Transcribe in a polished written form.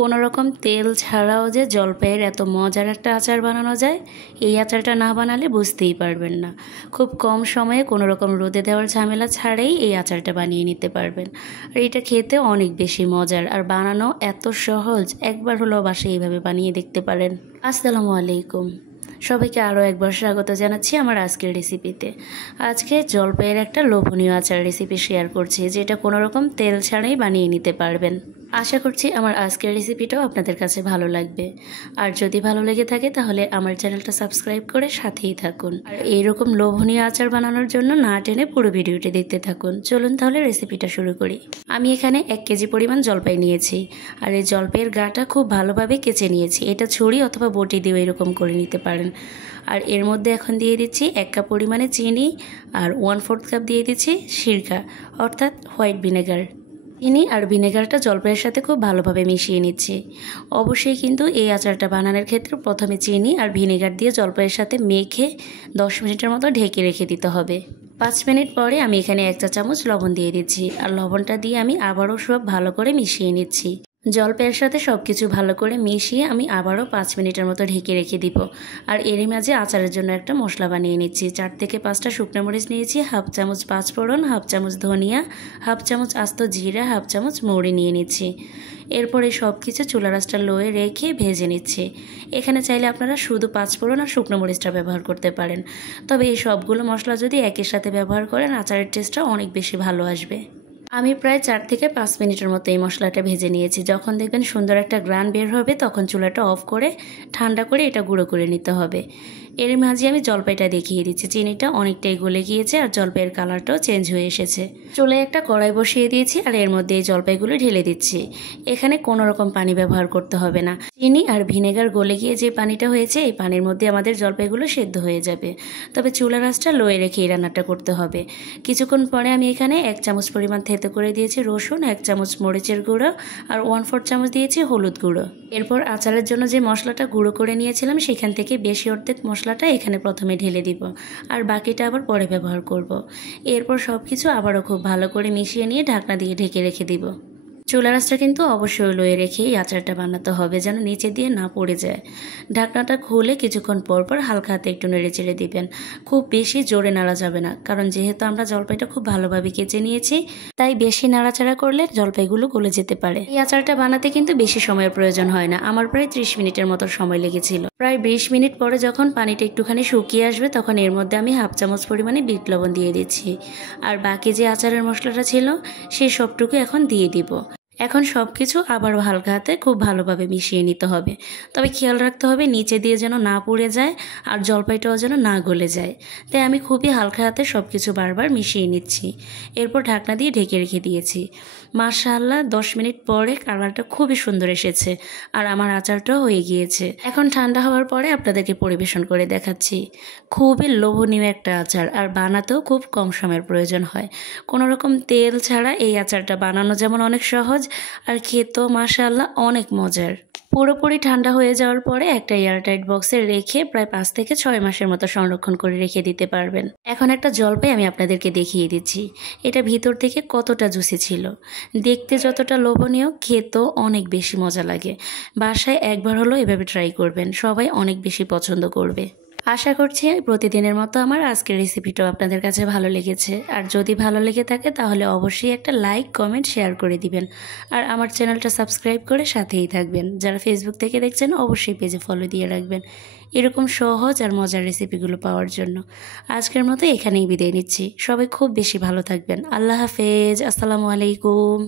কোনো রকম তেল ছাড়াও যে জলপাইয়ের এত মজার একটা আচার বানানো যায়, এই আচারটা না বানালে বুঝতেই পারবেন না। খুব কম সময়ে কোনো রকম রোদে দেওয়ার ঝামেলা ছাড়াই এই আচারটা বানিয়ে নিতে পারবেন। আর এটা খেতে অনেক বেশি মজার আর বানানো এত সহজ, একবার হলেও বাসায় এইভাবে বানিয়ে দেখতে পারেন। আসসালামু আলাইকুম, সবাইকে আরও একবার স্বাগত জানাচ্ছি আমার আজকের রেসিপিতে। আজকে জলপাইয়ের একটা লোভনীয় আচার রেসিপি শেয়ার করছি, যেটা কোনো রকম তেল ছাড়াই বানিয়ে নিতে পারবেন। আশা করছি আমার আজকের রেসিপিটাও আপনাদের কাছে ভালো লাগবে। আর যদি ভালো লেগে থাকে তাহলে আমার চ্যানেলটা সাবস্ক্রাইব করে সাথেই থাকুন। আর এইরকম লোভনীয় আচার বানানোর জন্য না টেনে পুরো ভিডিওটি দেখতে থাকুন। চলুন তাহলে রেসিপিটা শুরু করি। আমি এখানে 1 কেজি পরিমাণ জলপাই নিয়েছি। আর এই জলপাইয়ের গাটা খুব ভালোভাবে কেচে নিয়েছি। এটা ছুরি অথবা বটি দিয়ে এরকম করে নিতে পারেন। আর এর মধ্যে এখন দিয়ে দিচ্ছি 1 কাপ পরিমাণে চিনি আর 1/4 কাপ দিয়ে দিচ্ছি সিরকা অর্থাৎ হোয়াইট ভিনেগার। চিনি আর ভিনেগারটা জলপাইয়ের সাথে খুব ভালোভাবে মিশিয়ে নিচ্ছি। অবশ্যই কিন্তু এই আচারটা বানানোর ক্ষেত্রে প্রথমে চিনি আর ভিনেগার দিয়ে জলপাইয়ের সাথে মেখে 10 মিনিটের মতো ঢেকে রেখে দিতে হবে। 5 মিনিট পরে আমি এখানে 1 চা চামচ লবণ দিয়ে দিচ্ছি। আর লবণটা দিয়ে আমি আবারও সব ভালো করে মিশিয়ে নিচ্ছি। জলপাইয়ের সাথে সব কিছু ভালো করে মিশিয়ে আমি আবারও 5 মিনিটের মতো ঢেকে রেখে দিব। আর এরই মাঝে আচারের জন্য একটা মশলা বানিয়ে নিচ্ছি। 4 থেকে 5টা শুকনো মরিচ নিয়েছি, 1/2 চামচ পাঁচফোড়ন, 1/2 চামচ ধনিয়া, 1/2 চামচ আস্ত জিরা, 1/2 চামচ মৌরি নিয়ে নিচ্ছি। এরপরে সব কিছু চুলার আঁচটা লোয়ে রেখে ভেজে নিচ্ছি। এখানে চাইলে আপনারা শুধু পাঁচফোড়ন আর শুকনো মরিচটা ব্যবহার করতে পারেন। তবে এই সবগুলো মশলা যদি একের সাথে ব্যবহার করেন আচারের টেস্টটা অনেক বেশি ভালো আসবে। আমি প্রায় 4 থেকে 5 মিনিটের মতো এই মশলাটা ভেজে নিয়েছি। যখন দেখবেন সুন্দর একটা গ্রান বের হবে তখন চুলাটা অফ করে ঠান্ডা করে এটা গুঁড়ো করে নিতে হবে। এর মাঝে আমি জলপাইটা দেখিয়ে দিচ্ছি। চিনিটা অনেকটাই গলে গিয়েছে আর জলপাইয়ের কালারটাও চেঞ্জ হয়ে এসেছে। চুলায় একটা কড়াই বসিয়ে দিয়েছি আর এর মধ্যে এই জলপাইগুলো ঢেলে দিচ্ছি। এখানে কোনো রকম পানি ব্যবহার করতে হবে না। চিনি আর ভিনেগার গলে গিয়ে যে পানিটা হয়েছে এই পানির মধ্যে আমাদের জলপাইগুলো সেদ্ধ হয়ে যাবে। তবে চুলার আঁচটা লোয়ে রেখে এই রান্নাটা করতে হবে। কিছুক্ষণ পরে আমি এখানে 1 চামচ পরিমাণ থেতো করে দিয়েছি রসুন, 1 চামচ মরিচের গুঁড়ো আর 1/4 চামচ দিয়েছি হলুদ গুঁড়ো। এরপর আচারের জন্য যে মশলাটা গুঁড়ো করে নিয়েছিলাম সেখান থেকে বেশি অর্ধেক মশলাটা এখানে প্রথমে ঢেলে দিব আর বাকিটা আবার পরে ব্যবহার করব। এরপর সব কিছু আবারও খুব ভালো করে মিশিয়ে নিয়ে ঢাকনা দিয়ে ঢেকে রেখে দিব। চুলার আঁচটা কিন্তু অবশ্যই লোয়ে রেখেই আচারটা বানাতে হবে, যেন নিচে দিয়ে না পড়ে যায়। ঢাকনাটা খুলে কিছুক্ষণ পর পর হালকা হাতে একটু নেড়ে চেড়ে দিবেন। খুব বেশি জোরে নাড়া যাবে না, কারণ যেহেতু আমরা জলপাইটা খুব ভালোভাবে কেচে নিয়েছি তাই বেশি নাড়াচাড়া করলে জলপাইগুলো গলে যেতে পারে। এই আচারটা বানাতে কিন্তু বেশি সময়ের প্রয়োজন হয় না। আমার প্রায় 30 মিনিটের মতো সময় লেগেছিল। প্রায় 20 মিনিট পরে যখন পানিটা একটুখানি শুকিয়ে আসবে তখন এর মধ্যে আমি 1/2 চামচ পরিমাণে বিট লবণ দিয়ে দিচ্ছি। আর বাকি যে আচারের মশলাটা ছিল সেই সবটুকু এখন দিয়ে দিব। এখন সব কিছু আবারও হালকা হাতে খুব ভালোভাবে মিশিয়ে নিতে হবে। তবে খেয়াল রাখতে হবে নিচে দিয়ে যেন না পুড়ে যায় আর জলপাইটাও যেন না গলে যায়। তাই আমি খুবই হালকা হাতে সব কিছু বারবার মিশিয়ে নিচ্ছি। এরপর ঢাকনা দিয়ে ঢেকে রেখে দিয়েছি। মাশাআল্লাহ 10 মিনিট পরে কালারটা খুবই সুন্দর এসেছে আর আমার আচারটাও হয়ে গিয়েছে। এখন ঠান্ডা হওয়ার পরে আপনাদেরকে পরিবেশন করে দেখাচ্ছি। খুবই লোভনীয় একটা আচার আর বানাতেও খুব কম সময়ের প্রয়োজন হয়। কোনো রকম তেল ছাড়া এই আচারটা বানানো যেমন অনেক সহজ আর খেতেও মাশাআল্লাহ অনেক মজার। পুরোপুরি ঠান্ডা হয়ে যাওয়ার পরে একটা এয়ারটাইট বক্সে রেখে প্রায় 5 থেকে 6 মাসের মতো সংরক্ষণ করে রেখে দিতে পারবেন। এখন একটা জলপাই আমি আপনাদেরকে দেখিয়ে দিচ্ছি। এটা ভিতর থেকে কতটা জুসি ছিল। দেখতে যতটা লোভনীয়, খেতেও অনেক বেশি মজা লাগে। বাসায় একবার হলেও এভাবে ট্রাই করবেন, সবাই অনেক বেশি পছন্দ করবে। আশা করছি প্রতিদিনের মতো আমার আজকের রেসিপিটাও আপনাদের কাছে ভালো লেগেছে। আর যদি ভালো লেগে থাকে তাহলে অবশ্যই একটা লাইক, কমেন্ট, শেয়ার করে দিবেন। আর আমার চ্যানেলটা সাবস্ক্রাইব করে সাথেই থাকবেন। যারা ফেসবুক থেকে দেখছেন অবশ্যই পেজে ফলো দিয়ে রাখবেন এরকম সহজ আর মজার রেসিপিগুলো পাওয়ার জন্য। আজকের মতো এখানেই বিদায় নিচ্ছি। সবাই খুব বেশি ভালো থাকবেন। আল্লাহ হাফেজ। আসসালামু আলাইকুম।